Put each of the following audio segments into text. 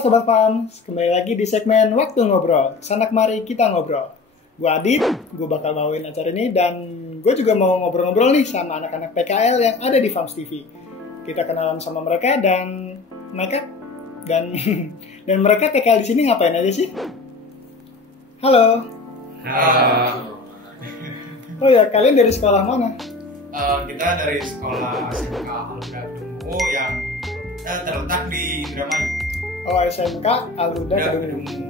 Sobat Fans, kembali lagi di segmen Waktu Ngobrol. Sanak mari kita ngobrol. Gue Adit, gue bakal bawain acara ini dan gue juga mau ngobrol-ngobrol nih sama anak-anak PKL yang ada di Fams TV. Kita kenalan sama mereka dan mereka dan mereka PKL di sini ngapain aja sih? Halo. Halo. Oh ya, kalian dari sekolah mana? Kita dari sekolah SMK Al-Huda Kedungmu yang terletak di Indramayu. Oh, SMK Al-Huda Kedungmu.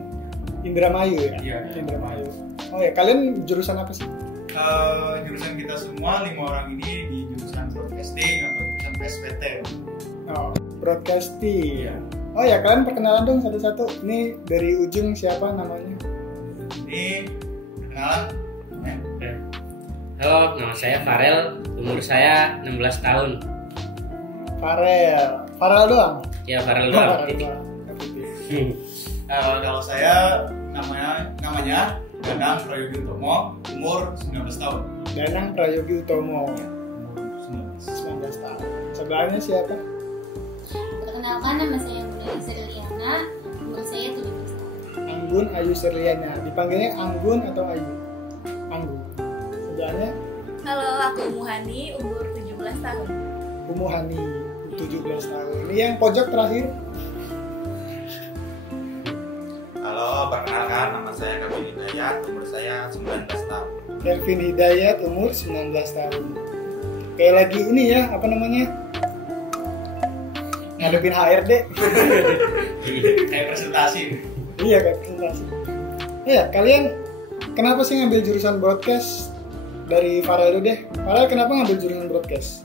Indramayu ya? Iya. Indramayu. Oh ya, kalian jurusan apa sih? Jurusan kita semua 5 orang ini di jurusan broadcasting atau jurusan SPT. Oh, broadcasting. Iya. Oh ya, kalian perkenalan dong satu-satu. Ini dari ujung siapa namanya? Ini perkenalan. Halo, nama saya Farel, umur saya 16 tahun. Farel doang? Ya, Farel Farel doang. doang. Kalau saya namanya Danang Prayogi Utomo, umur 19 tahun. Danang Prayogi Utomo, Umur 19 tahun. Sebelahnya siapa? Perkenalkan, nama saya Anggun Ayu Serliana, umur saya 17 tahun. Anggun Ayu Serliana. Dipanggilnya Anggun atau Ayu? Anggun. Sebelahnya Halo, aku Umuhani, umur 17 tahun. Umuhani, 17 tahun. Ini yang pojok terakhir. Halo, perkenalkan nama saya Kevin Hidayat, umur saya 19 tahun. Kelvin Hidayat, umur 19 tahun. Kayak lagi ini ya, apa namanya? Ngadepin HRD. Kayak presentasi. Iya, kayak presentasi. Iya, kalian kenapa sih ngambil jurusan broadcast? Dari Farel dulu deh. Farel kenapa ngambil jurusan broadcast?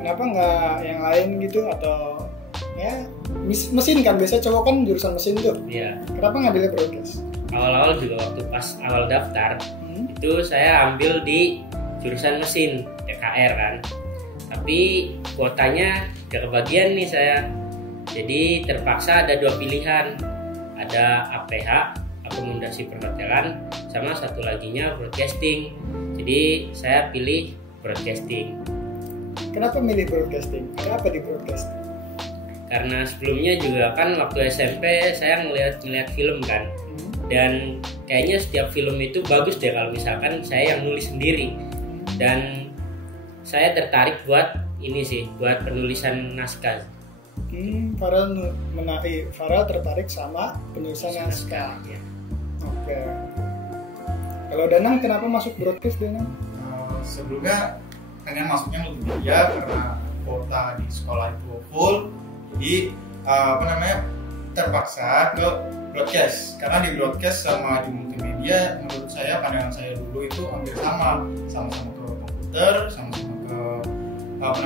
Kenapa nggak yang lain gitu atau ya mesin kan biasanya cowok kan jurusan mesin tuh. Ya, Kenapa ngambilnya broadcast? awal-awal juga waktu pas awal daftar itu saya ambil di jurusan mesin TKR kan. Tapi kuotanya gak kebagian nih saya. Jadi terpaksa ada 2 pilihan. Ada APH, akomodasi perhotelan, sama satu laginya broadcasting. Jadi saya pilih broadcasting. Kenapa milih broadcasting? Ada apa di broadcasting? Karena sebelumnya juga kan waktu SMP saya ngeliat film kan, dan kayaknya setiap film itu bagus deh kalau misalkan saya yang nulis sendiri, dan saya tertarik buat ini sih, buat penulisan naskah. Farel tertarik sama penulisan naskah. Ya. Oke. Kalau Danang kenapa masuk broadcast Danang? Sebelumnya pengen masuknya multimedia karena kuota di sekolah itu full, jadi terpaksa ke broadcast. Karena di broadcast sama di multimedia menurut saya, pandangan saya dulu itu hampir sama-sama ke komputer, sama-sama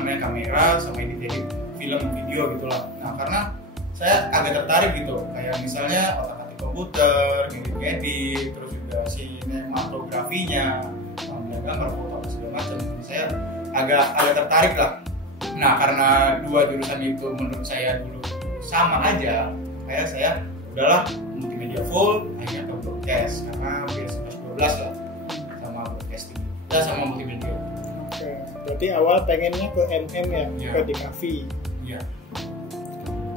ke kamera, sama edit film video gitulah. Nah, karena saya agak tertarik gitu, kayak misalnya otak-atik komputer, ngedit, terus juga sinematografinya, gambar foto segala macam. Saya agak tertarik lah. Nah, karena 2 jurusan itu menurut saya dulu sama aja, kayak saya udahlah multimedia full, hanya ke broadcast karena biar 11-12 lah sama broadcasting, sama multimedia. Oke. Berarti awal pengennya ke MM ya, Iya. ke DKV. Iya.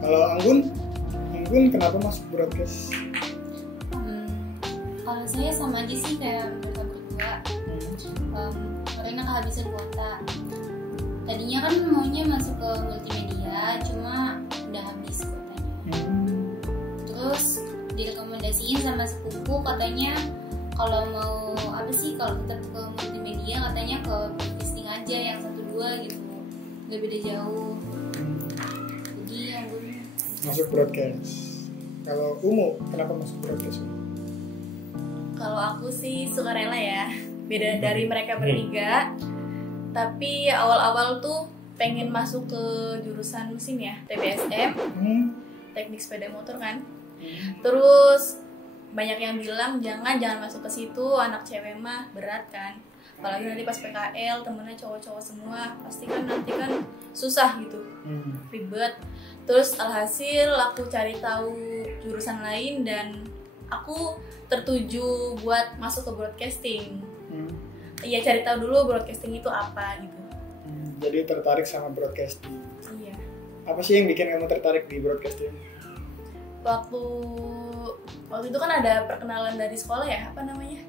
Kalau Anggun kenapa masuk broadcast? Kalau saya sama aja sih kayak mereka berdua, karena kehabisan kuota. Tadinya kan maunya masuk ke multimedia, cuma udah habis kuotanya. Terus direkomendasiin sama sepupu, katanya kalau mau kalau tetap ke multimedia katanya ke broadcasting aja yang 1-2 gitu, nggak beda jauh. Jadi yang gue Masuk broadcast. Kalau Umu kenapa masuk broadcast? Kalau aku sih sukarela ya, beda dari mereka bertiga. Tapi awal-awal tuh pengen masuk ke jurusan mesin ya, TBSM, teknik sepeda motor kan. Terus banyak yang bilang jangan masuk ke situ, anak cewek mah berat kan. Apalagi nanti pas PKL temennya cowok-cowok semua, pasti kan nanti kan susah gitu, ribet. Terus alhasil aku cari tahu jurusan lain dan aku tertuju buat masuk ke broadcasting. Iya, cari tahu dulu broadcasting itu apa gitu. Jadi tertarik sama broadcasting. Iya. Apa sih yang bikin kamu tertarik di broadcasting? waktu itu kan ada perkenalan dari sekolah ya, apa namanya?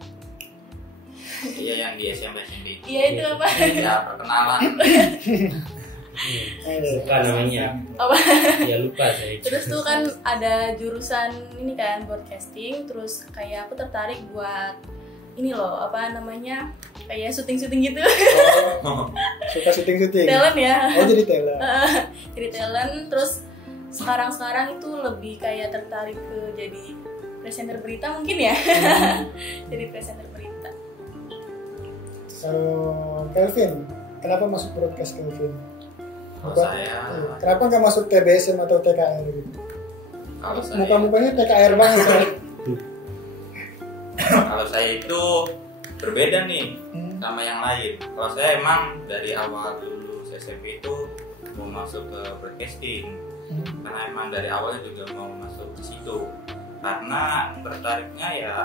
Iya, yang di SMP. Iya itu apa? Ya, perkenalan. Lupa namanya. Apa? Ya lupa saya. Terus tuh kan ada jurusan ini kan broadcasting, terus kayak aku tertarik buat ini loh, apa namanya, kayak syuting gitu. Oh, suka syuting. Talent ya. Oh, jadi talent. Jadi talent. Terus sekarang itu lebih kayak tertarik ke jadi presenter berita mungkin ya. Jadi presenter berita. Kelvin, kenapa masuk broadcast Kelvin? Kalau saya, Kenapa nggak masuk TBSM atau TKR gitu? kalau saya, Muka-mukanya TKR banget kan? kalau saya itu berbeda nih sama yang lain. Kalau saya emang dari awal lulus SMP itu mau masuk ke broadcasting, karena emang dari awalnya juga mau masuk ke situ. Karena tertariknya ya,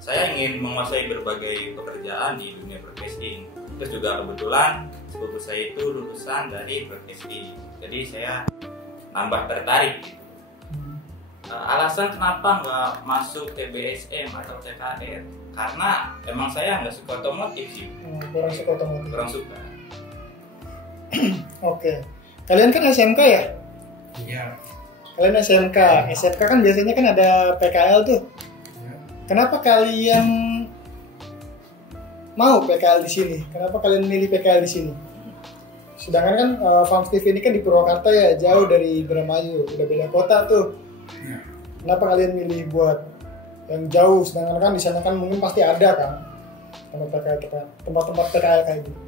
saya ingin menguasai berbagai pekerjaan di dunia broadcasting. Terus juga kebetulan sepupu saya itu lulusan dari broadcasting, jadi saya nambah tertarik gitu. Alasan kenapa nggak masuk TBSM atau TKR, karena emang saya nggak suka otomotif sih. Kurang suka otomotif. Kurang suka. Oke. Kalian kan SMK ya? Iya. Kalian SMK. SMK kan biasanya kan ada PKL tuh. Ya. Kenapa kalian mau PKL di sini? Kenapa kalian milih PKL di sini? Sedangkan kan Farms TV ini kan di Purwakarta ya, jauh dari Indramayu, udah beda kota tuh. Ya. Kenapa kalian milih buat yang jauh? Sedangkan kan di sana kan mungkin pasti ada kan tempat-tempat PKL kayak gitu.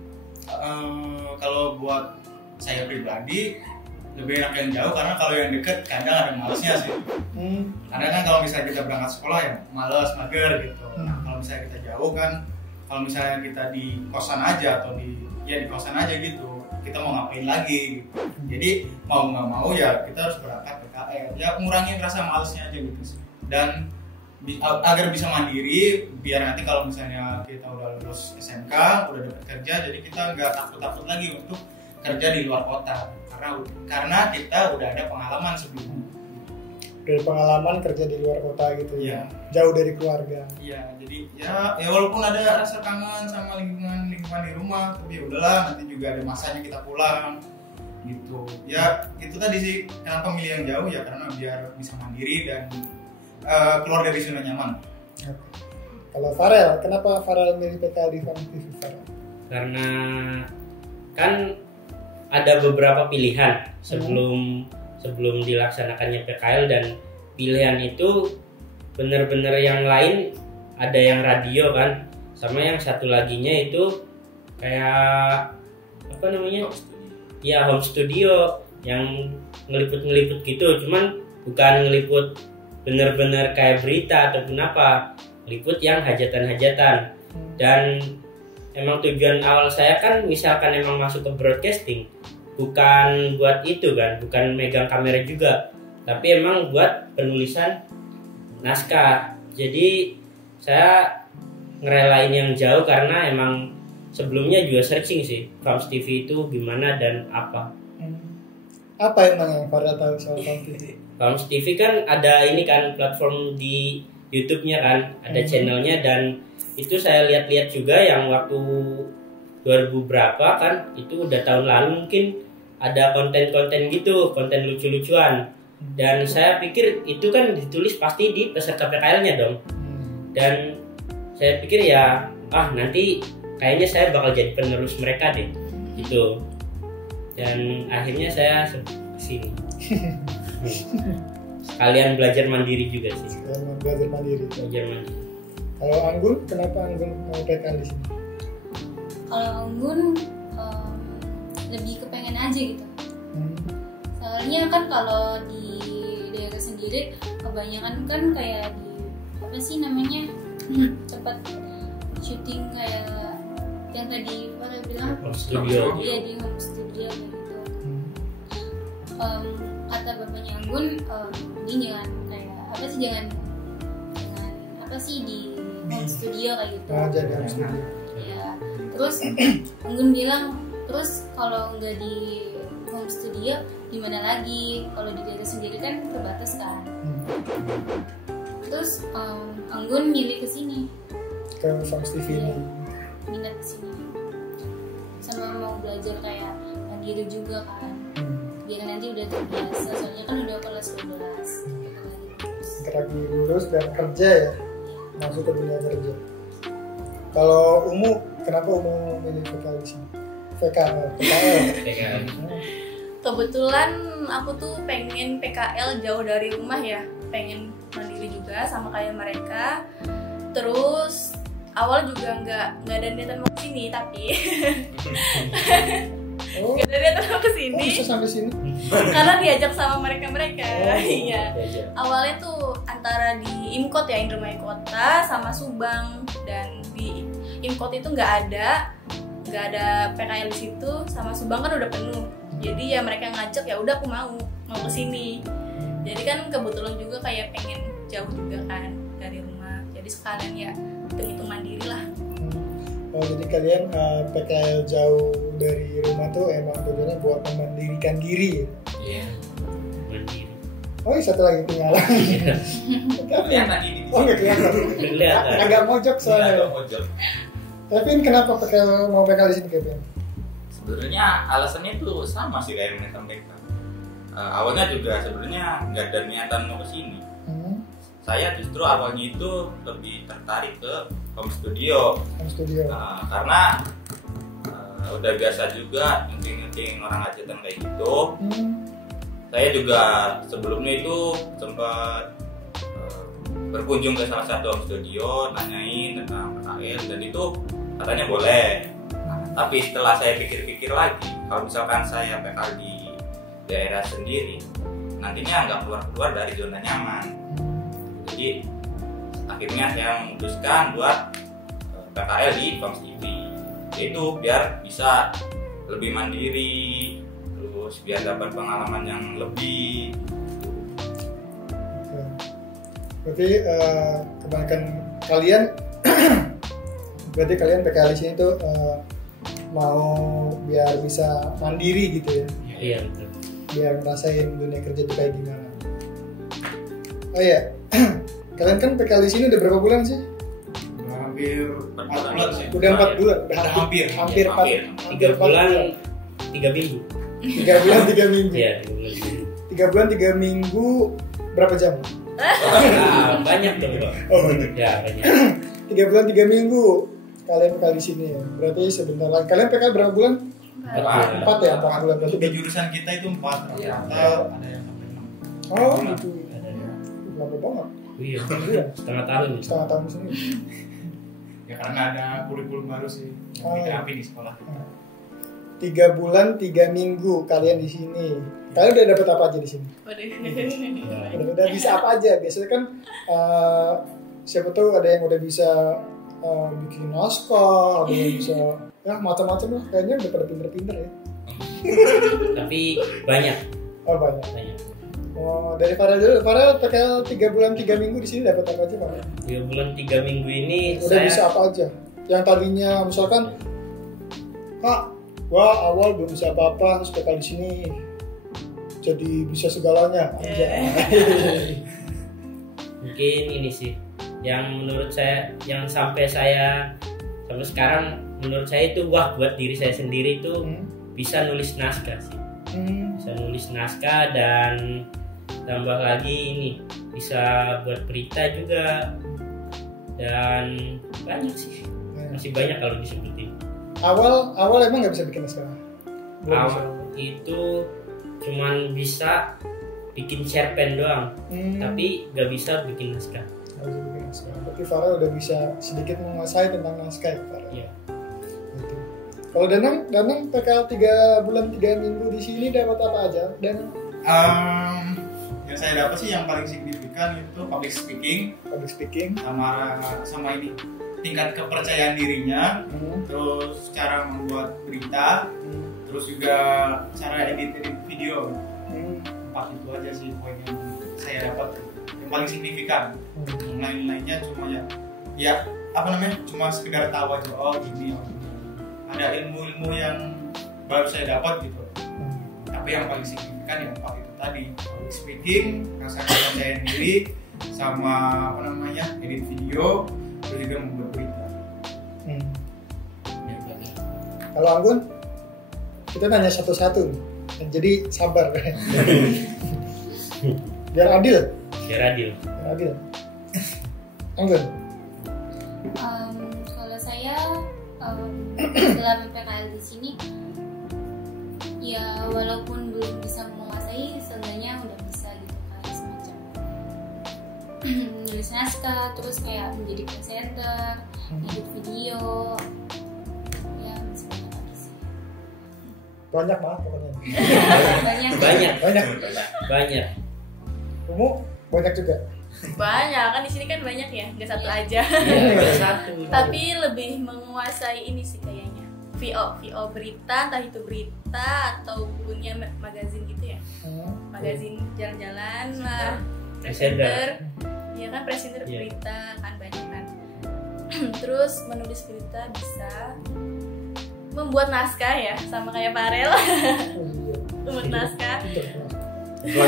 Kalau buat saya pribadi lebih enak yang jauh, karena kalau yang deket kadang ada malesnya sih. Karena kan kalau misalnya kita berangkat sekolah ya males, mager gitu. Nah, kalau misalnya kita jauh kan, kalau misalnya kita di kosan aja atau di kosan aja gitu, kita mau ngapain lagi gitu. Jadi mau nggak mau ya kita harus berangkat PKL, ya ngurangin rasa malesnya aja gitu sih. Dan agar bisa mandiri, biar nanti kalau misalnya kita udah lulus SMK, udah dapat kerja, jadi kita nggak takut lagi untuk kerja di luar kota, karena kita udah ada pengalaman sebelumnya. Dari pengalaman kerja di luar kota gitu ya, Iya. jauh dari keluarga. Iya, jadi ya walaupun ada rasa kangen sama lingkungan di rumah, tapi ya udahlah, nanti juga ada masanya kita pulang gitu. Ya itu tadi sih kenapa milih yang jauh ya, karena biar bisa mandiri dan keluar dari zona nyaman. Kalau Farel, kenapa Farel milih PKL di Farms TV Farel? Karena kan ada beberapa pilihan sebelum dilaksanakannya PKL, dan pilihan itu benar-benar yang lain, ada yang radio kan, sama yang satu laginya itu kayak apa namanya, ya home studio yang ngeliput gitu, cuman bukan ngeliput benar-benar kayak berita ataupun apa, ngeliput yang hajatan-hajatan. Dan emang tujuan awal saya kan misalkan emang masuk ke broadcasting bukan buat itu kan, bukan megang kamera juga, tapi emang buat penulisan naskah. Jadi saya ngerelain yang jauh karena emang sebelumnya juga searching sih Farms TV itu gimana dan apa. Apa emang yang Farel tahu soal Farms TV? Farms TV kan ada ini kan platform di YouTube-nya kan, ada channelnya, dan itu saya lihat-lihat juga yang waktu 2000 berapa kan, itu udah tahun lalu mungkin, ada konten-konten gitu, konten lucu-lucuan, dan saya pikir itu kan ditulis pasti di peserta PKL-nya dong. Dan saya pikir ya nanti kayaknya saya bakal jadi penerus mereka deh gitu, dan akhirnya saya kesini. Sekalian belajar mandiri juga sih. Belajar mandiri. Kalau Anggun, kenapa Anggun mau PKL di sini? Kalau Anggun lebih kepengen aja gitu. Soalnya kan kalau di daerah sendiri kebanyakan kan kayak di apa sih namanya tempat syuting kayak yang tadi Farel bilang Studio. Iya, di home studio gitu. Kata bapaknya Anggun, ini jangan kayak apa sih, jangan apa sih di home studio kayak gitu. Jadi home studio. Ya, terus Anggun bilang, terus kalau nggak di home studio gimana lagi? Kalau di daerah sendiri kan terbatas kan. Terus Anggun milih ke sini, ke Fams TV ini. minat ke sini. Sama mau belajar kayak mandiri juga kan. Biar nanti udah terbiasa, soalnya kan udah kelas 12. Lagi lulus dan kerja ya, masuk ke dunia kerja. Kalau Umu, kenapa Umu milih PKL di sini? PKL. Kebetulan aku tuh pengen PKL jauh dari rumah ya, pengen mandiri juga sama kayak mereka. Terus awal juga nggak ada niatan mau kesini, tapi Oh, nggak ada niatan mau kesini bisa sampai sini? karena diajak sama mereka. Oh. Iya. Awalnya tuh antara di Imkot ya, Indramayu Kota sama Subang, dan di Imkot itu nggak ada PKL di situ, sama Subang kan udah penuh. Jadi ya mereka ngajak, ya udah aku mau kesini. Jadi kan kebetulan juga kayak pengen jauh juga kan dari rumah. Jadi sekalian ya hitung mandiri lah. Oh, jadi kalian PKL jauh dari rumah tuh emang tujuannya buat memandirikan diri. Iya. Mandiri. Oh, satu lagi ketinggalan. Kelihatan ini. Oh, nggak kelihatan. Kelihatan. Agak mojok Iya, soalnya. mojok. Kevin, kenapa mau PKL di sini, Kevin? Sebenarnya alasannya itu sama sih kayak yang sampaikan. Awalnya juga sebenarnya nggak ada niatan mau kesini. Saya justru awalnya itu lebih tertarik ke home studio. Karena udah biasa juga ngeting orang hajatan kayak gitu. Saya juga sebelumnya itu sempat berkunjung ke salah satu home studio, nanyain tentang PKL, dan itu katanya boleh. Tapi setelah saya pikir-pikir lagi, kalau misalkan saya PKL di daerah sendiri, nantinya nggak keluar-keluar dari zona nyaman. Jadi akhirnya saya memutuskan buat PKL di Fams TV. Itu biar bisa lebih mandiri, terus biar dapat pengalaman yang lebih. Berarti kebanyakan kalian berarti kalian PKL di sini tuh mau biar bisa mandiri gitu ya? Iya betul. Biar ngerasain dunia kerja itu kayak gimana. Oh iya, kalian kan PKL di sini udah berapa bulan sih? Udah hampir 4 bulan sih. Udah 4 bulan. Udah hampir 3 bulan 3 minggu. 3 bulan 3 minggu. Iya, 3 bulan 3 minggu berapa jam? Banyak tuh bro. Oh banyak. Ya banyak. 3 bulan 3 minggu kalian PKL di sini ya. Berarti sebentar lagi. Kalian PKL berapa bulan? 4 ya, 4 bulan. Berarti Untuk di jurusan kita itu 4. Iya. Ada yang sampai 6. oh gitu. Lama banget. Iya. Iya. Setengah tahun. Setengah tahun di sini. Ya karena ada kurikulum baru sih yang Oh. diterapi di sekolah. 3 bulan 3 minggu kalian di sini. Kalian udah dapat apa aja di sini? Udah bisa apa aja? Biasanya kan siapa tahu ada yang udah bisa bikin naskah, ada yang bisa ya macam-macam lah. Kayaknya udah pada pinter-pinter ya. Tapi banyak. Oh banyak. Banyak. Oh, dari Farel dulu. Farel PKL 3 bulan 3 minggu di sini dapat apa aja, Farel? 3 bulan 3 minggu ini Udah saya bisa apa aja? Yang tadinya misalkan, Kak, gua awal belum bisa apa-apa, terus PKL di sini jadi bisa segalanya aja. mungkin ini sih yang menurut saya, yang sampai sekarang menurut saya itu wah buat diri saya sendiri itu bisa nulis naskah sih. Bisa nulis naskah, dan tambah lagi ini bisa buat berita juga, dan banyak sih, masih banyak kalau disebutin. Awal emang nggak bisa bikin naskah? Belum bisa. Itu cuman bisa bikin cerpen doang, tapi nggak bisa bikin naskah. Nggak bisa bikin naskah. Berarti Farel udah bisa sedikit menguasai tentang naskah ya, Farel? Iya. Gitu. Kalau Danang PKL 3 bulan 3 minggu di sini dapat apa aja? Dan Yang saya dapat sih yang paling signifikan itu public speaking sama ini tingkat kepercayaan dirinya, terus cara membuat berita, terus juga cara edit video. 4 itu aja sih poin yang saya dapat yang paling signifikan. Yang lain-lainnya cuma cuma sekedar tahu aja, oh gini, ada ilmu-ilmu yang baru saya dapat gitu. Tapi yang paling signifikan yang 4 itu tadi, public speaking, rasa percaya diri, sama edit video, terus juga membuat berita. Kalau Anggun, kita nanya satu-satu nih. Jadi sabar. Biar adil. Anggun. Kalau saya selama PKL di sini, ya walaupun belum bisa menguasai, seenggaknya udah bisa gitu, kayak semacam nulis naskah, terus kayak menjadi presenter, edit video, ya sebanyak lagi sih. Banyak banget pokoknya. Banyak. Kamu banyak juga. Banyak kan, di sini kan banyak ya, nggak satu aja. Iya, satu. Tapi lebih menguasai ini sih kayaknya. VO berita, entah itu berita atau punya magazin gitu ya. Magazin jalan-jalan lah. Presenter. Iya kan, presenter berita kan banyak kan. Terus menulis berita bisa. Membuat naskah ya, sama kayak Farel. Membuat naskah. Gua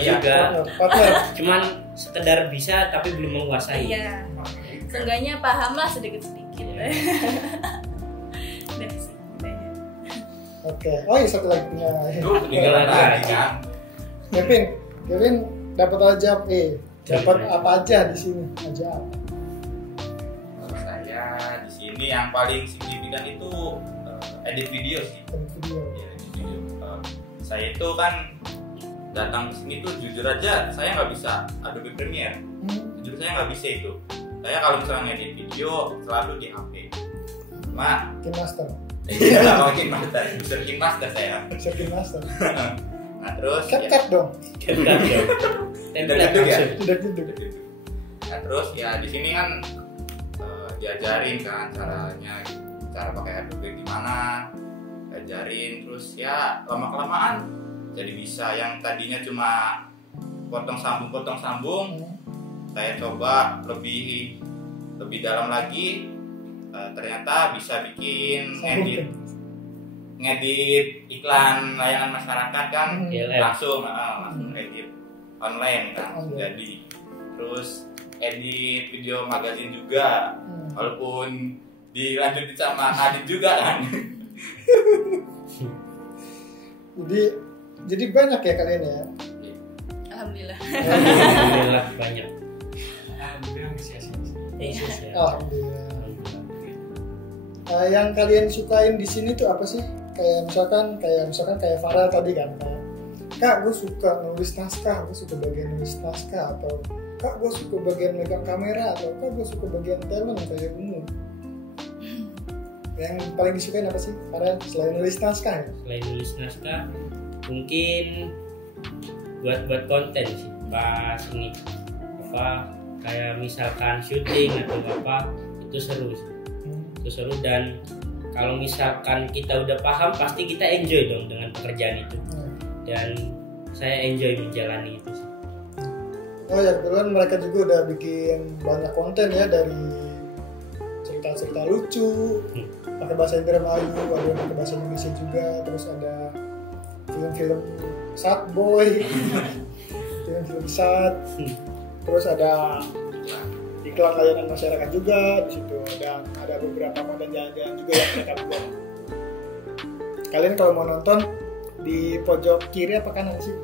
juga. Partner. Cuman sekedar bisa tapi belum menguasai. Iya. Seenggaknya paham lah sedikit-sedikit. Udah sih. Oke. Oh iya, satu lagi punya. Peninggalan lagi kan. Kevin dapat aja dapat apa aja di sini? Aja apa? Kalau saya di sini yang paling signifikan itu edit video sih. Video. Ya, edit video. Saya itu kan datang ke sini tuh jujur aja saya nggak bisa Adobe Premiere. Jujur saya nggak bisa itu. Saya kalau misalnya edit video selalu di HP. Cuma KineMaster. iya, mungkin master, bisa bikin master saya. Bisa KineMaster. Nah terus Cut dong. Template Udah ya? Udah gitu. Nah terus ya di sini kan diajarin kan cara pakai Adobe gimana, diajarin terus ya lama-kelamaan jadi bisa. Yang tadinya cuma potong sambung, saya coba lebih dalam lagi, ternyata bisa bikin ngedit iklan layanan masyarakat kan, langsung edit online kan. Jadi terus edit video magazin juga, walaupun dilanjutin sama Adit juga kan. Jadi banyak ya kalian ya. Alhamdulillah. Alhamdulillah banyak. Alhamdulillah Iya. Alhamdulillah. Yang kalian sukain di sini tuh apa sih? Kayak misalkan kayak Farel tadi kan, kayak Kak gue suka nulis naskah, gue suka bagian nulis naskah, atau Kak gue suka bagian megang kamera, atau Kak gue suka bagian talent kayak umum. Yang paling disukain apa sih Farel selain nulis naskah ya? Selain nulis naskah, mungkin buat konten sih. Pas ini kayak misalkan syuting atau apa, itu seru sih. Itu seru, dan kalau misalkan kita udah paham pasti kita enjoy dong dengan pekerjaan itu. Dan saya enjoy menjalani itu sih. Oh ya, kebetulan mereka juga udah bikin banyak konten ya, dari cerita-cerita lucu pakai bahasa Indramayu, ada pakai bahasa Indonesia juga, terus ada film-film sad boy, film-film sad, terus ada iklan layanan masyarakat juga di situ, dan ada beberapa konten jalan-jalan juga yang mereka buat. Kalian kalau mau nonton di pojok kiri apa kanan sih?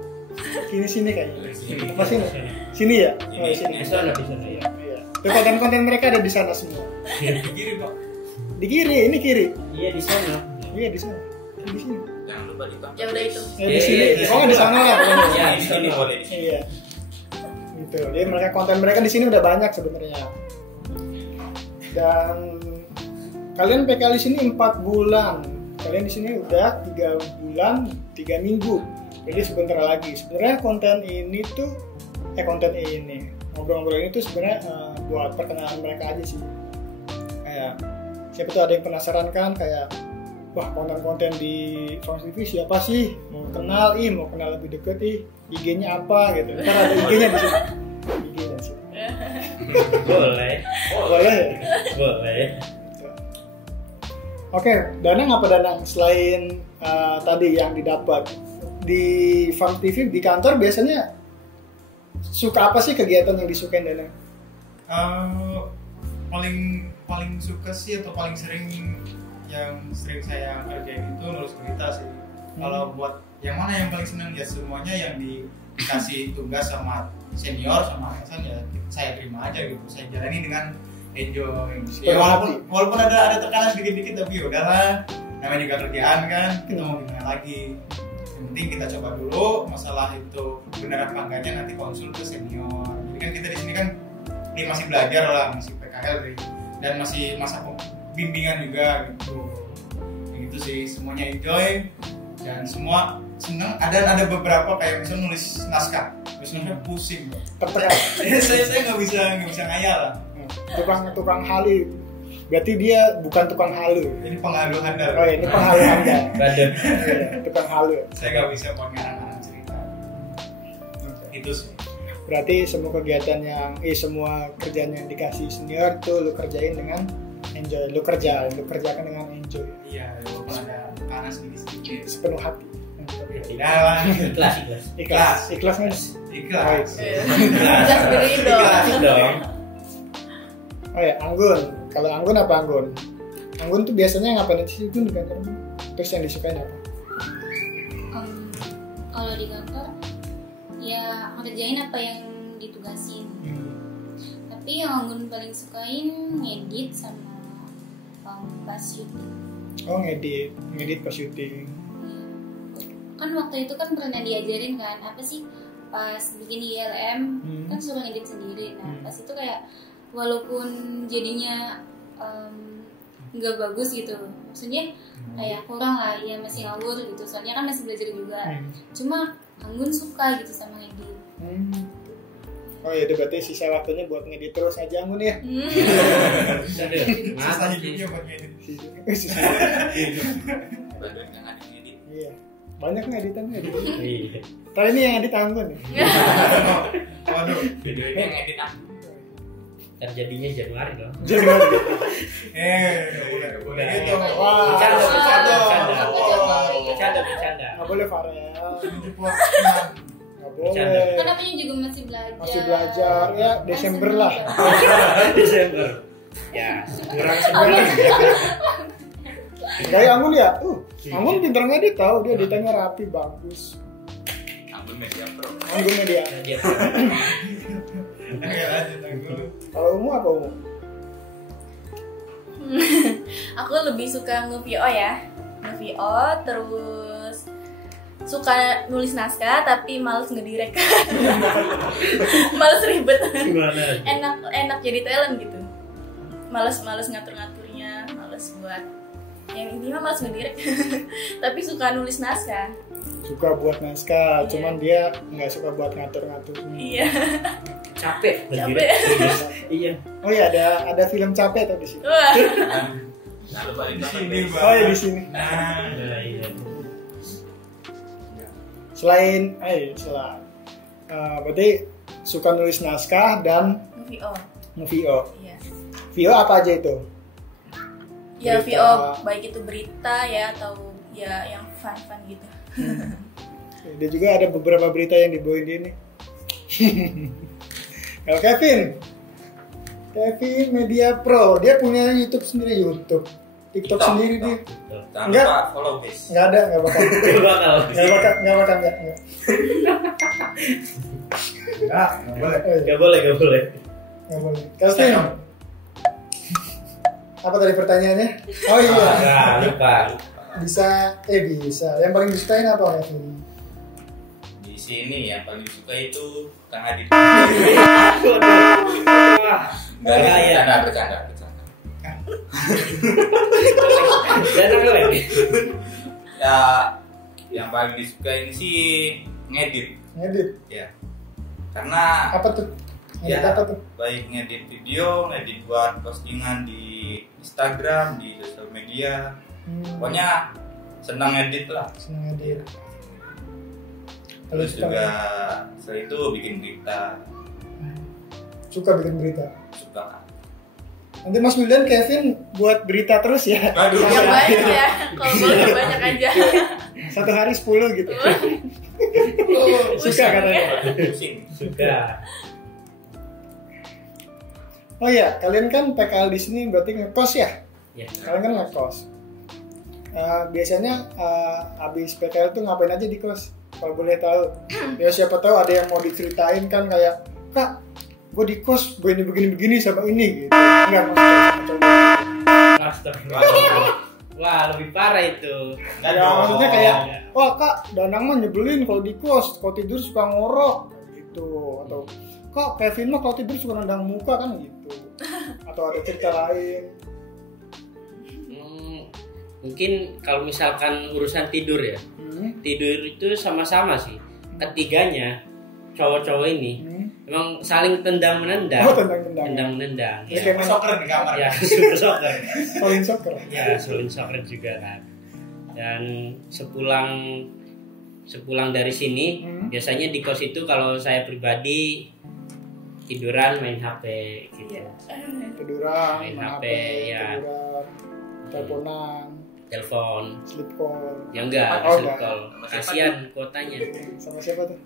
Sini kayaknya. Apa sini? Sini ya? Oh, sini. Di sana ya. Iya. Tuh, konten-konten mereka ada di sana semua. Di kiri Pak. Di kiri, ini kiri. Iya di sana. Iya di sana. Di sini. Jangan lupa ditambah. Ya udah itu. Di sini. Oh, di sana lah pokoknya. Iya, Di sini boleh di sini. Iya. Gitu. Jadi konten mereka di sini udah banyak sebenarnya. Dan kalian PKL di sini 4 bulan. Kalian di sini udah 3 bulan 3 minggu. Jadi sebentar lagi. Sebenarnya konten ini ngobrol-ngobrol ini tuh sebenarnya buat perkenalan mereka aja sih. Kayak siapa tuh ada yang penasaran kan, kayak wah konten-konten di Farms TV siapa sih? Mau kenal lebih deket IG-nya apa gitu. Ntar ada IG-nya di situ. IG-nya sih. Boleh. Boleh. Boleh. Oke, Danang apa Danang? Selain tadi yang didapat di Farm TV di kantor biasanya suka apa sih kegiatan yang disukain Danang? Paling suka sih atau paling sering yang sering saya kerjain itu nulis berita sih. Kalau buat yang mana yang paling senang ya semuanya yang dikasih tugas sama senior sama atasan ya saya terima aja gitu. Saya jalani dengan enjoy. Ya, walaupun ada tekanan sedikit-dikit tapi udahlah. Namanya juga kerjaan kan, kita mau gimana lagi. Yang penting kita coba dulu masalah itu benar apa enggaknya nanti konsul ke senior. Jadi kan kita di sini kan ini masih belajar lah, masih PKL dan masih masa bimbingan juga gitu. Yang itu sih semuanya enjoy dan semua senang. Ada beberapa kayak misalnya nulis naskah, misalnya pusing. saya nggak bisa ngayal lah. Tukang halu. Berarti dia bukan tukang halu. Ini penghalu handal. Oh ini penghalu handal. Tukang halu. Saya nggak bisa buat ngarang-ngarang cerita. Itu sih. Berarti semua kegiatan semua kerjaan yang dikasih senior tuh lu kerjain dengan enjoy. Lu kerjakan dengan enjoy. Iya, walaupun ada panas sedikit. Sepenuh hati. Tidak lah. Ikhlas. Ikhlas. Ikhlas dong. Oh ya, Anggun. Kalau Anggun apa Anggun? Anggun tuh biasanya ngapain sih itu di kantor? Terus yang disukain apa? Kalau di kantor ya ngerjain apa yang ditugasin. Tapi yang Anggun paling sukain ngedit sama pas syuting. Oh ngedit pas syuting. Kan waktu itu kan pernah diajarin kan apa sih pas bikin ILM kan suruh ngedit sendiri. Nah pas itu kayak walaupun jadinya nggak bagus gitu, maksudnya kayak kurang lah ya, masih ngawur gitu, soalnya kan masih belajar juga. Cuma Anggun suka gitu sama ngedit. Oh ya, berarti sisa waktunya buat ngedit terus aja Anggun ya. Sisa hidupnya buat ngedit. Banyak yang ada ngedit. Iya. Banyak ngeditannya. Tadi ini yang edit Anggun ya. Waduh, videonya yang edit aku. Terjadinya Januari dong. boleh gitu. Wah. Bercanda. Nggak boleh Farel. Nggak boleh. Kan namanya juga masih belajar. Masih belajar ya, Desember lah. Desember. Ya, kurang sebulan. Kayak Anggun ya, Anggun pintar ngedit tahu, dia editannya rapi bagus. Anggun Media Pro. Anggun Media. Oke, lanjut Anggun. Kalau Umu apa Umu? Aku lebih suka nge-VO ya. Nge-VO terus suka nulis naskah tapi males ngedirect. Males ribet. Gimana? Enak jadi talent gitu. Males ngatur-ngaturnya, males buat yang ini mah males ngedirect. Tapi suka nulis naskah. Suka buat naskah, Iya. cuman dia nggak suka buat ngatur-ngaturnya. Iya. Capek. Iya. Oh ya, ada film capek tuh di sini. Wah. Lalu balik Di sini, ke Bang. Oh ya di sini. Nah, Iya. Selain, berarti suka nulis naskah dan VO. nge-VO. Iya. VO apa aja itu? Ya Berita. VO baik itu berita ya atau ya yang fun gitu. Dia juga ada beberapa berita yang dibawain dia nih. Kalau Kevin Media Pro, dia punya YouTube sendiri, TikTok sendiri dia. Jangan Enggak. lupa follow guys. Nggak bakal. Nggak bakal. Gak boleh. Nggak boleh. Kevin, apa tadi pertanyaannya? Oh iya, Nah, lupa. bisa. Yang paling disukain apa Kevin? Di sini yang paling suka itu Kang Adit. Bercanda. Ya, yang paling disukain sih ngedit. Ya. Karena Apa tuh? ya, Apa tuh? baik ngedit video, ngedit buat postingan di Instagram, di sosial media. Pokoknya senang ngedit lah. Senang ngedit. Terus juga selain itu bikin berita. Suka bikin berita. Suka. Nanti Mas Wildan Kevin buat berita terus ya. Aduh. Yang banyak ya, kalau boleh banyak aja. Satu hari 10 gitu. Suka katanya. Pusing. Sudah. Oh iya, kalian kan PKL di sini berarti ngekos ya? Ya. Kalian kan ngekos. Biasanya habis PKL tuh ngapain aja di kos? Kalau boleh tahu. Ya siapa tahu ada yang mau diceritain kan kayak, Kak, gue di kos begini sama ini gitu. Enggak coba. Astagfirullah. Wah, lebih parah itu. Ya maksudnya kayak, wah Kak, Danang mah nyebelin kalau di kos, kalau tidur suka ngorok gitu. Atau Kak, Kevin mah kalau tidur suka nendang muka kan gitu. Atau ada cerita lain. Mungkin kalau misalkan urusan tidur ya, tidur itu sama-sama sih. Ketiganya cowok-cowok ini emang saling tendang-menendang. Oh, tendang-menendang. Tendang-menendang. Ya, kayak main Soccer di kamar. Ya, super soccer. Saling soccer. Ya, saling soccer juga kan. Dan sepulang dari sini, biasanya di kos itu kalau saya pribadi tiduran main HP gitu. Tiduran, Main main HP, ya. tiduran, teleponan, Telepon. sleep call. Ya enggak, Oh, sleep enggak. call. Kasihan kuotanya. Sama siapa tuh?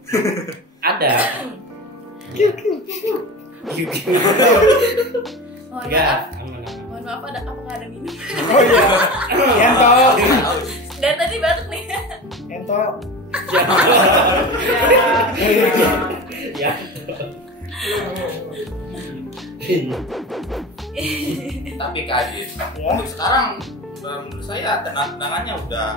Ada. Mohon Enggak, maaf, aman. mohon maaf apakah ada ini? Oh iya, Ento, Dan tadi batuk nih. Ento. Ya. Tapi Kak Adit, Ya. untuk sekarang menurut saya tendangannya udah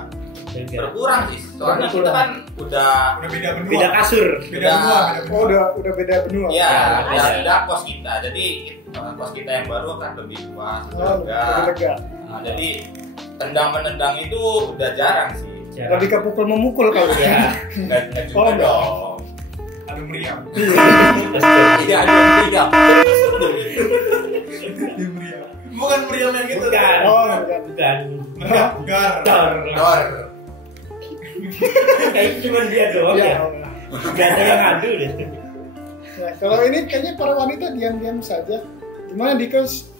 Enggak. berkurang sih. Soalnya kita kan udah Udah beda benua. Beda kasur. Beda benua, beda Oh benua. udah beda benua. ya beda. udah kos kita. Jadi kos kita yang baru kan lebih luas, Oh, lega. lebih lega. Nah, jadi tendang-menendang itu udah jarang sih. Jarang. Lebih ke pukul-memukul kalau Ya. Nggak juga Oh, enggak. dong. Adu meriam. Tidak ada yang tidak. Adu meriam. Bukan meriam yang gitu. Bukan. Oh, bukan. Bukan. Meriam. Gar. Dor. Dor. Kayaknya cuma dia doang ya. Ya. Gak ada yang ngadu deh. Nah, kalau ini kayaknya para wanita diam-diam saja. Gimana di kos?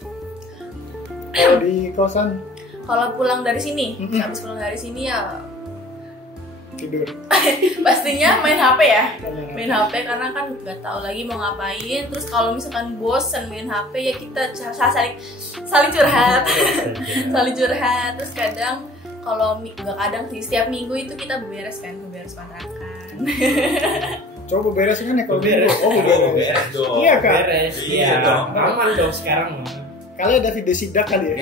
Kalau di kosan Kalau pulang dari sini, habis pulang dari sini ya tidur. pastinya main HP ya. Main HP karena kan nggak tahu lagi mau ngapain. Terus kalau misalkan bosen main HP ya kita saling curhat. Saling curhat. Terus kadang kalau nggak kadang sih setiap minggu itu kita beberes kontrakan. Coba beres kan ya kalau Beres. minggu. Oh, Oh, beres. beres dong. Iya kan? Beres. Iya Iya. dong. Aman dong sekarang mah. Kali ada video sidak kali ya.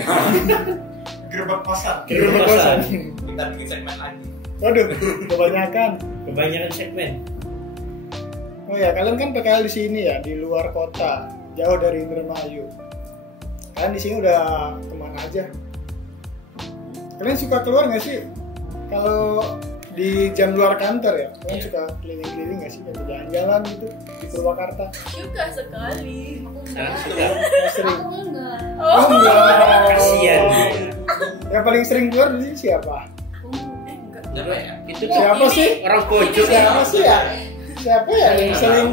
Gerbak kosan. Di kosan. Kita bikin segmen lagi. Waduh, kebanyakan. Kebanyakan segmen. Oh ya, kalian kan PKL di sini ya, di luar kota, jauh dari Indramayu. Kalian di sini udah kemana aja? Kalian suka keluar nggak sih? Kalau di jam luar kantor ya, kalian suka keliling-keliling nggak sih? Jalan-jalan gitu di Purwakarta? Juga sekali. Sangat suka. Nggak sering. Aku enggak. Oh, enggak. Kasian. Yang paling sering keluar di sini siapa? Enggak. Siapa ya? Itu Siapa sih? orang pojok. Siapa sih ya? Siapa ya yang sering?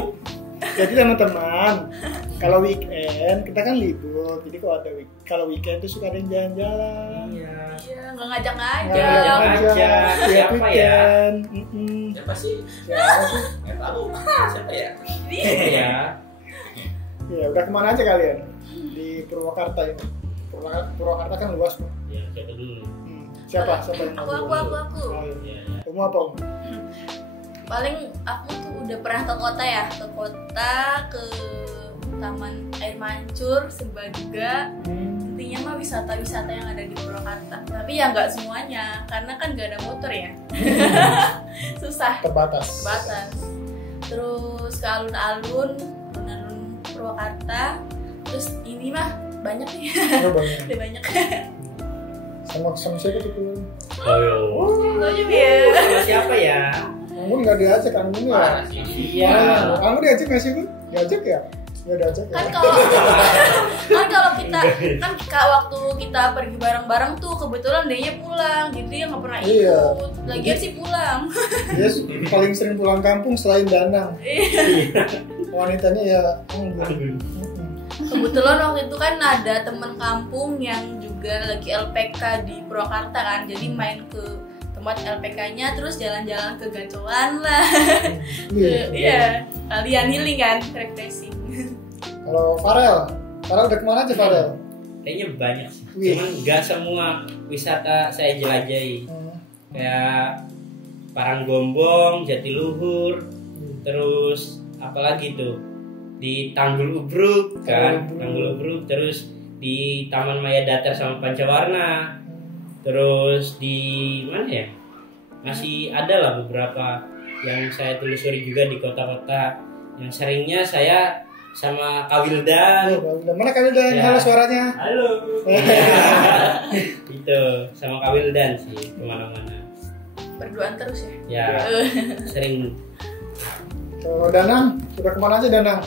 Jadi teman-teman, kalau weekend kita kan libur, jadi kalau weekend tuh suka ada yang jalan-jalan. Iya. Iya, nggak ngajak-ngajak. Ngajak. Tiap Siapa weekend. Siapa sih? Siapa sih? Nggak tahu. Siapa ya? Iya. Ya udah kemana aja kalian di Purwakarta ini? Purwakarta kan luas Pak. Ya, coba dulu. Siapa yang mau Aku. Oh, iya. Iya, iya. Kamu apa? Om? Paling aku tuh udah pernah ke kota ya, ke Taman Air Mancur, Serbaguna. Intinya mah wisata-wisata yang ada di Purwakarta. Tapi ya nggak semuanya, karena kan nggak ada motor ya. Susah. Terbatas. Terus ke alun-alun Purwakarta. Terus ini mah banyak nih. Oh, banyak. Udah banyak. Sama siapa tuh keluar? Ayo. Lo juga ya. Sama siapa ya? Anggun nggak diajak Anggun ya? Parah sih. Iya. Anggun diajak nggak sih Bun? Diajak ya? Ya diajak ya. Kan kalau kita kan waktu kita pergi bareng-bareng tuh kebetulan dia pulang, jadi dia nggak pernah ikut. Iya. Lagian sih pulang. Dia paling sering pulang kampung selain Danang. Wanitanya ya Anggun. Kebetulan waktu itu kan ada teman kampung yang juga lagi LPK di Purwakarta kan, jadi main ke tempat LPK-nya terus jalan-jalan ke Gacoan lah. Iya, kalian healing kan, refreshing. Kalau Farel udah kemana aja Farel? Kayaknya banyak sih. Wih. Cuman nggak semua wisata saya jelajahi. Kayak Paranggombong, Jatiluhur, terus apalagi tuh di Tanggul Ubruk kan, Tanggul Ubruk, terus di Taman Maya Datar sama Pancawarna, terus di mana ya? Masih ada lah beberapa yang saya telusuri juga di kota-kota yang seringnya saya sama Kawildan. Mana Kawildan? Ya. Halo suaranya. Halo. Itu sama Kawildan sih kemana-mana. Berduaan terus ya. Ya sering. Kalau Danang, udah kemana aja Danang?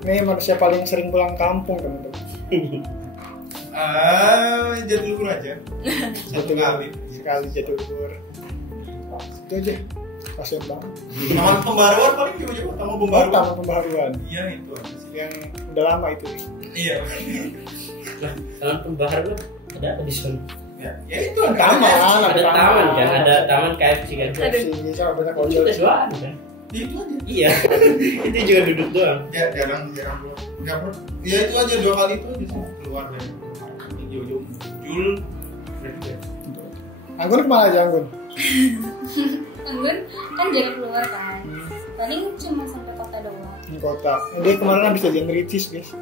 Ini manusia paling sering pulang kampung teman-teman. Jatiluhur aja. Satu kali. Sekali Jatiluhur. Itu aja. Kasian banget. Taman Pembaruan paling juga Taman Pembaruan. Taman Pembaruan. Iya itu aja sih. Yang udah lama itu. Iya. Nah, Taman Pembaruan ada apa di sana? Ya itu ada Taman, Ada taman kan, ada taman KFC kan. Sini sama banyak Itu ojol. juga doang kan? Itu aja. Iya. Itu juga duduk doang. Ya jarang keluar. Enggak pernah. Ya itu aja 2 kali itu aja sih keluar dari jauh-jauh. Jul. Anggun kemana aja Anggun? Anggun kan jarang keluar kan, paling cuma sampai kota doang. Di kota. Dia kemarin habis jajan Ricis guys.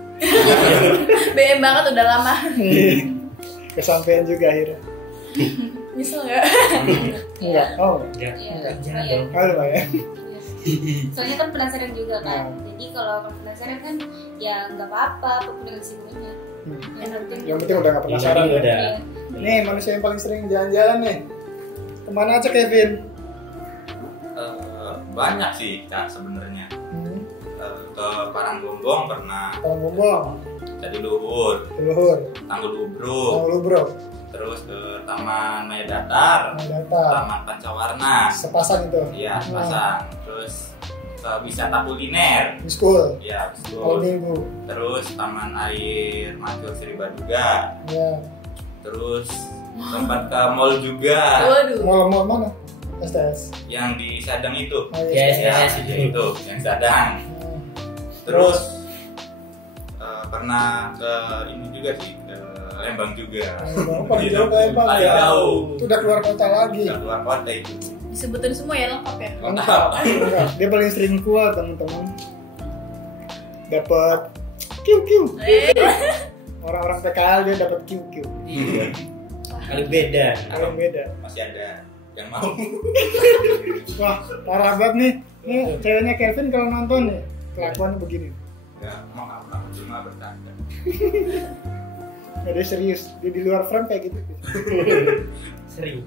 BM banget udah lama. Kesampean juga akhirnya. Nyesel nggak? Enggak. Oh. Enggak. Iya, Jangan iya. dong. Halo ya. Soalnya kan penasaran juga kan, jadi kalau penasaran kan ya nggak apa-apa apapun dengan resikonya. Yang penting udah gak penasaran. Yang penting Ya. udah. Iya. Nih manusia yang paling sering jalan-jalan nih. Kemana aja Kevin? Banyak sih Kak sebenarnya. Ke Paranggombong pernah, Paranggombong, Jatiluhur, Luhur, Tanggul Ubruk, Lu bro, terus ke Taman Maya Datar, data, Taman Pancawarna, sepasang itu. iya pasang, terus ke wisata kuliner, Di school, ya kalau betul. minggu. Terus Taman Air Mancur Sri Baduga, Ya. terus sempat ke mall juga Waduh. Mau mana? STS. yang di Sadang itu, Oh, Ya, iya. ya itu yang Sadang. Terus pernah ke ini juga sih, ke Lembang juga. Paling jauh ke Lembang Paling ya. jauh. Itu udah keluar kota lagi. Udah keluar kota itu. Disebutin semua ya lengkap ya. Lengkap. Enggak, dia paling sering keluar teman-teman. Dapat kiu. Orang-orang PKL dia dapat kiu. Iya. Kali beda. Yang beda. Masih ada yang mau. Wah, parah banget nih. Nih ceweknya Kevin kalau nonton nih, kelakuannya begini. Enggak mau apa, cuma bercanda. Nggak, dia serius. Dia di luar frame kayak gitu. Sering.